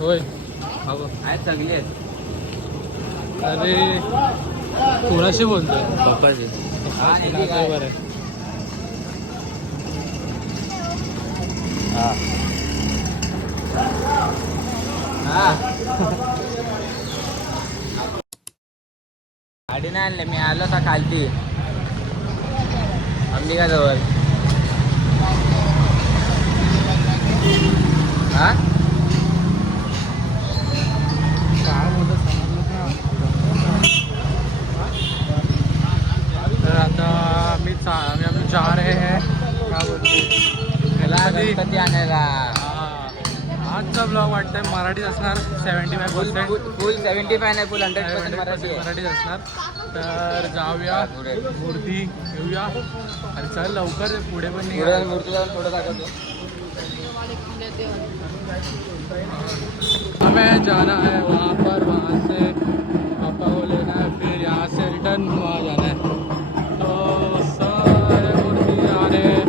होय आहेत चांगली आहेत. अरे कोणाशी बोलतोय? पप्पाची. बरं आहे. गाडी नाही आणले मी आलो आता खालती अंबिकाजवळ. हा काय बोलतो समजलंच ना. तर आता आम्ही जा रहे हैं काय बोलते गणपती आणायला. आजचा ब्लॉग वाटतंय मराठीच असणार 75%. फुल 75 नाही, फुल 100% मराठी आहे. मराठीच असणार. तर जाऊया मूर्ती घेऊया आणि चल लवकर पुढे पण निघाल. मूर्ती जाऊन थोडं दाखवतो. हमें जाना है वहाँ पर, वहाँ से पापा को लेना है, फिर यहाँ से रिटर्न वहाँ जाना है. तो सारे मूर्ति आ रहे हैं.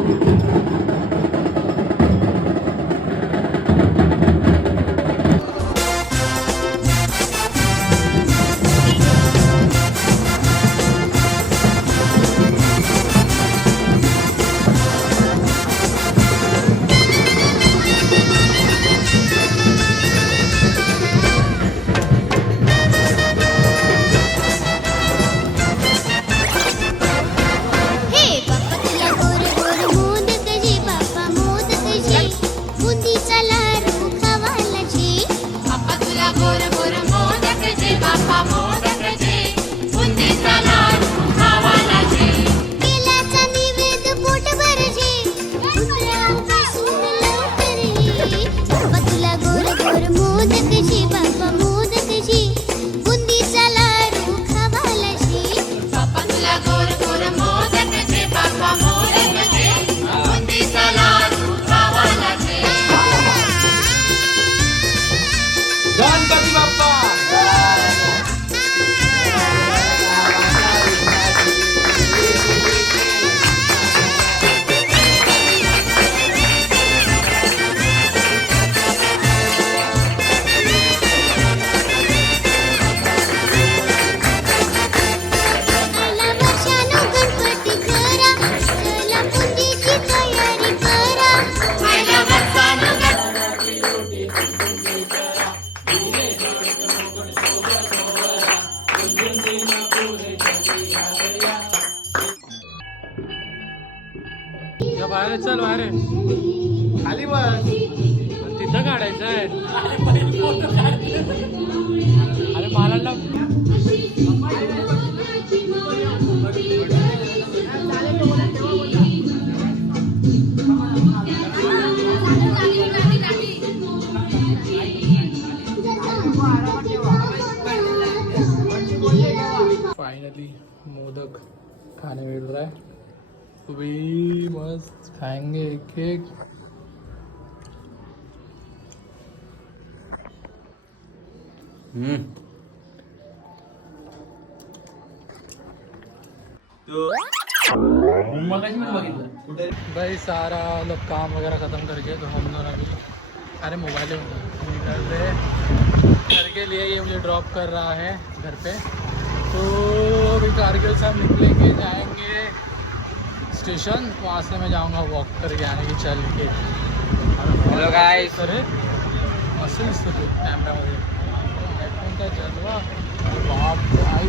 बाहेर चल, बाहेर खाली बस. तिथं काढायचं आहे. अरे मला फाइनली मोदक खाने मिल रहा है. भी मस्त खाएंगे एक एक. भाई सारा लोग काम वगैरह ख़त्म करके तो हम दोनों अभी अरे मोबाइल निकल रहे घर के लिए. ये मुझे ड्रॉप कर रहा है घर पे. तो अभी कारगिल से हम निकलेंगे, जाएंगे स्टेशन. वहाँ से मैं जाऊँगा वॉक करके आने की चल के. Hello guys. अरे मस्त दिसतो तू कॅमेरामध्ये. आयफोनचा जलवा बाप भाई.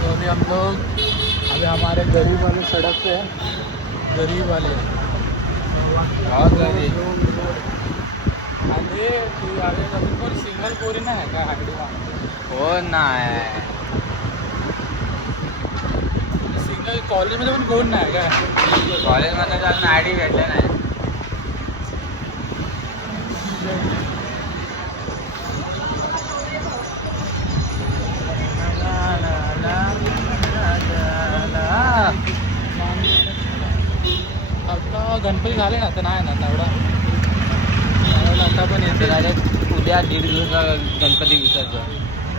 तो अभी हम लोग हमारे गरीब वाले सड़क पे हैं. गरीब वाले बहुत गरीब. अरे तू आगे कभी कोण सिंगल पोरी नाही आहे का गाडीला? हो नाही. सिंगल कॉलेजमध्ये पण कोण नाही का? कॉलेजमध्ये जाऊन आयडी भेटले नाही. आता गणपती झाले ना, तर नाही ना एवढा. आता पण येते डायरेक्ट उद्या 1.5 दिवसाचा गणपती विसर्जन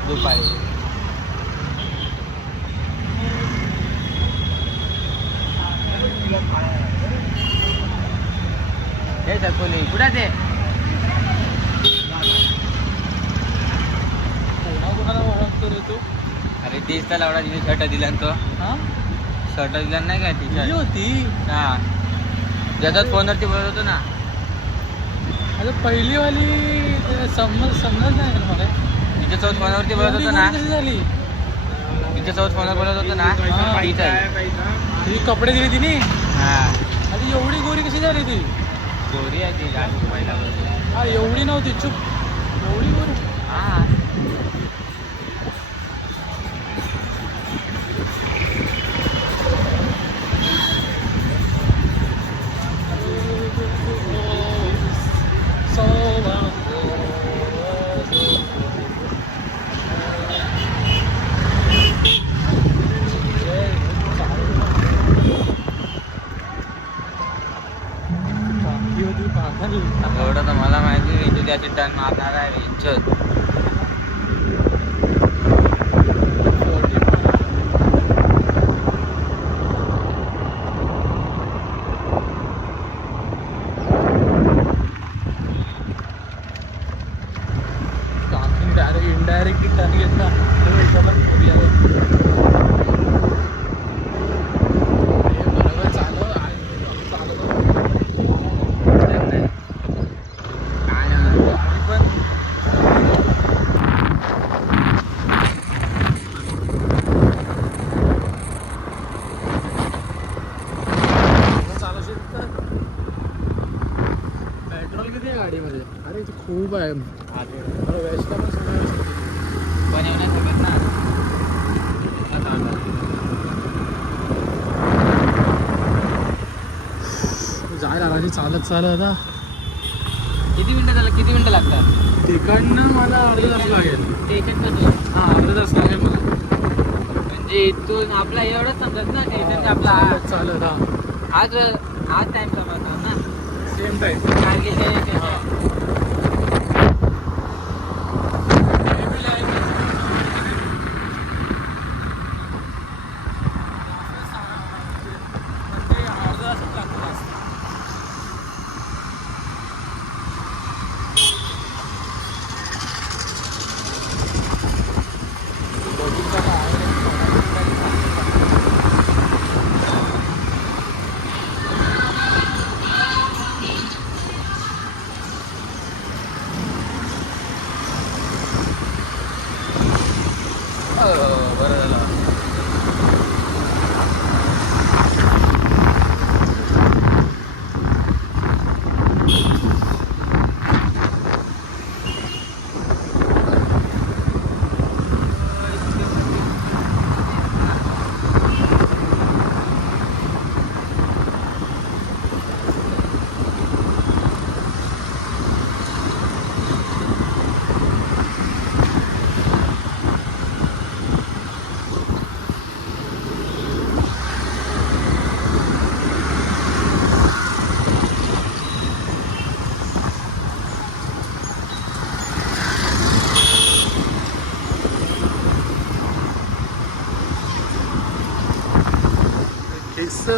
दुपारी. हे सकोली कुठं ते कोणाकोणाला ओळखतो रे तू? अरे तेच तर लावडा तिने शर्ट दिला ना तो हा शर्ट दिला नाही काय टी ही शर्ट होती. हा ज्याच्यात फोनवरती बोलत होतो ना अरे पहिलीवाली समजत नाही रे मला. तिच्यासोबत फोनवरती बोलत होतो ना कशी झाली? तिच्यासोबत फोनवर बोलत होतो ना हा. तीच आहे. ही कपडे दिली तिने. हा अरे एवढी गोरी कशी झाली ती? गोरी आहे ती गाडी पहिला हा एवढी नव्हती चुप. एवढी गोरी. हा एवढं तर मला माहिती आहे तू त्याची टर्न मारणार आहे इंचत इनडायरेक्टली टर्न घेतला बरोबर चालव पेट्रोल किती आहे गाडीमध्ये? अरे इथे खूप आहे. वेस्टला पण सगळं बनवण्यासोबत ना जायला आला चालत चालत आता. किती मिनिटं लागतात तिकडनं मला अर्धा तास लागेल. स्टेशन कसं हा अर्धा तास लागेल मला. म्हणजे इथून आपला एवढंच समजत ना स्टेशन आपला चालत हा आज टाइम समजतो ना सेम टाईम. कारगिल बरं झालं It's a